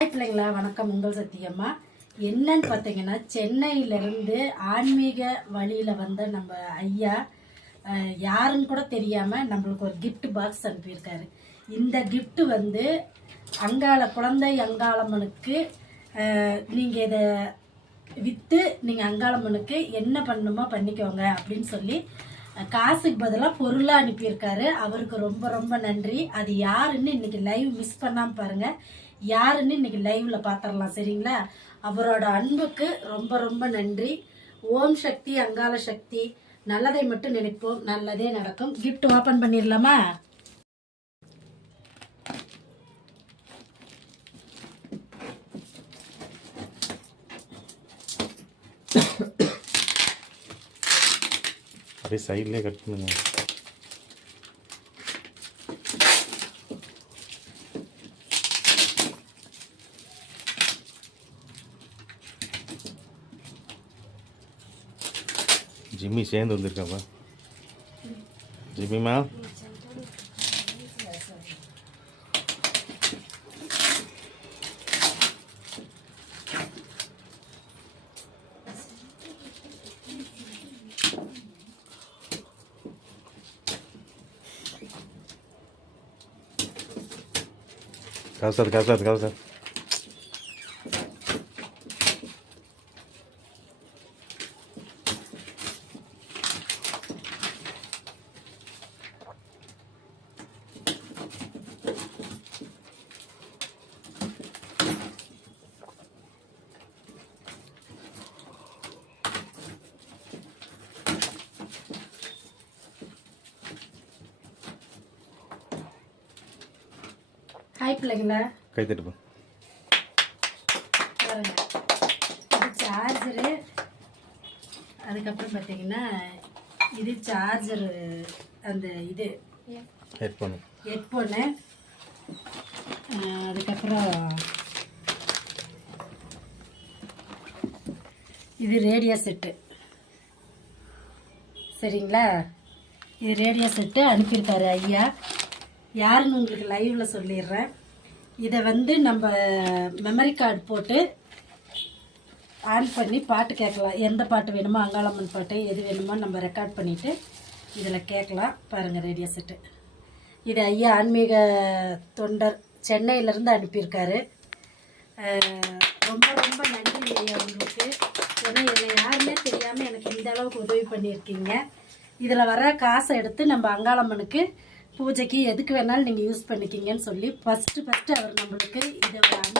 பிள்ளைங்களா வணக்கம். உங்கள் சத்தியம்மா. என்னன்னு பார்த்தீங்கன்னா, சென்னையிலேருந்து ஆன்மீக வழியில் வந்த நம்ம ஐயா யாருன்னு கூட தெரியாமல் நம்மளுக்கு ஒரு கிஃப்ட் பாக்ஸ் அனுப்பியிருக்காரு. இந்த கிஃப்ட் வந்து குழந்தை அங்காளம்மனுக்கு நீங்கள் இதை விற்று நீங்கள் அங்காளம்மனுக்கு என்ன பண்ணணுமோ பண்ணிக்கோங்க அப்படின்னு சொல்லி காசுக்கு பதிலாக பொருளாக அனுப்பியிருக்காரு. அவருக்கு ரொம்ப ரொம்ப நன்றி. அது யாருன்னு இன்னைக்கு லைவ் மிஸ் பண்ணாமல் பாருங்கள். யாருன்னு இன்னைக்கு லைவ்ல பார்த்துடலாம். சரிங்களா? அவரோட அன்புக்கு ரொம்ப ரொம்ப நன்றி. ஓம் சக்தி அங்காள சக்தி. நல்லதை மட்டும் நினைப்போம், நல்லதே நடக்கும். கிஃப்ட் ஓப்பன் பண்ணிடலாமா? அப்படியே சைட்லேயே கட் பண்ணுங்க. ஜிம்மி சேர்ந்து வந்திருக்காப்பா. ஜிம்மிமா காசு ஹாய் பிள்ளைங்களா, கை தட்டுப்பா. பாருங்க, இது சார்ஜரு. அதுக்கப்புறம் பார்த்தீங்கன்னா இது சார்ஜரு, அந்த இது ஹெட்ஃபோனு. அதுக்கப்புறம் இது ரேடியோ செட்டு. சரிங்களா? இது ரேடியோ செட்டு அனுப்பியிருக்காரு ஐயா. யாருன்னு உங்களுக்கு லைவில் சொல்லிடுறேன். இதை வந்து நம்ம மெமரி கார்டு போட்டு ஆன் பண்ணி பாட்டு கேட்கலாம். எந்த பாட்டு வேணுமோ, அங்காளம்மன் பாட்டு எது வேணுமோ நம்ம ரெக்கார்ட் பண்ணிவிட்டு இதில் கேட்கலாம். பாருங்கள், ரேடியோ செட்டு. இது ஐயா ஆன்மீக தொண்டர் சென்னையிலேருந்து அனுப்பியிருக்காரு. ரொம்ப ரொம்ப நன்றி ஐயா உங்களுக்கு. ஏன்னா என்னை யாருமே தெரியாமல் எனக்கு இந்த அளவுக்கு உதவி பண்ணியிருக்கீங்க. இதில் வர காசை எடுத்து நம்ம அங்காளம்மனுக்கு பூஜைக்கு எதுக்கு வேணாலும் நீங்கள் யூஸ் பண்ணிக்கிங்கன்னு சொல்லி ஃபஸ்ட்டு அவர் நம்மளுக்கு இதை